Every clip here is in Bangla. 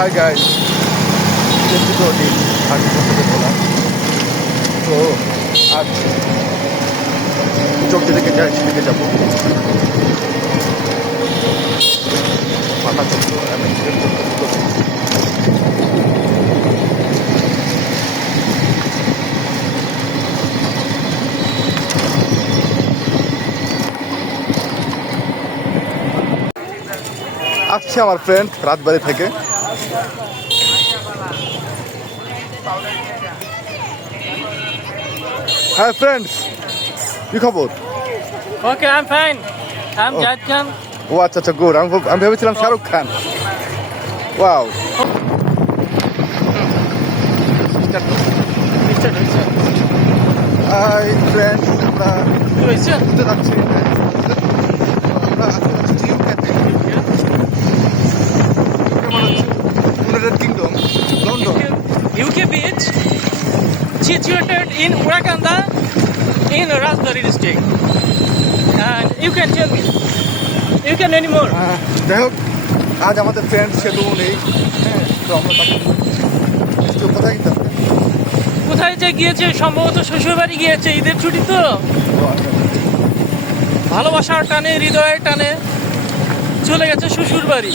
হাই গাইস চেষ্টা করি আজ আপনাদের বলা তো আজ চোখ যেদিকে যাই, সেদিকে যাব। মাথা চোখ আমি আসছে আমার ফ্রেন্ড রাতবাড়ি থেকে। হ্যাঁ ফ্রেন্ডস কি খবর? Okay, I'm fine. I'm Oh. Jad Khan. ও আচ্ছা আচ্ছা গুড আমি আমি ভেবেছিলাম Shahrukh Khan wow. Hi friends আমরা যাচ্ছি আমরা situated in Urakanda in Raspberry district. And you can tell me, you can anymore. আহ, যাই হোক আজ আমাদের ফ্রেন্ড সেতু নেই। হ্যাঁ তো আমরা তাকে কোথায় যে গিয়েছে? সম্ভবত শ্বশুর বাড়ি গিয়েছে ঈদের ছুটি তো। ভালোবাসার টানে হৃদয়ের টানে চলে গেছে শ্বশুর বাড়ি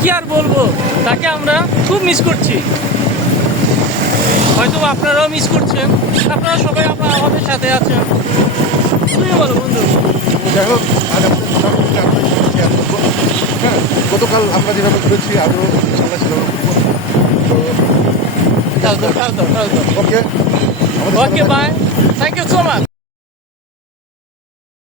কি আর বলব? তাকে আমরা খুব মিস করছি। আপনারাও মিস করছেন। আপনারা সবাই আপনার আমাদের সাথে আছেন। বলো বন্ধু। যাই হোক আর হ্যাঁ গতকাল আমরা যেভাবে ঘুরেছি আরও সেভাবে তো okay bye thank you so much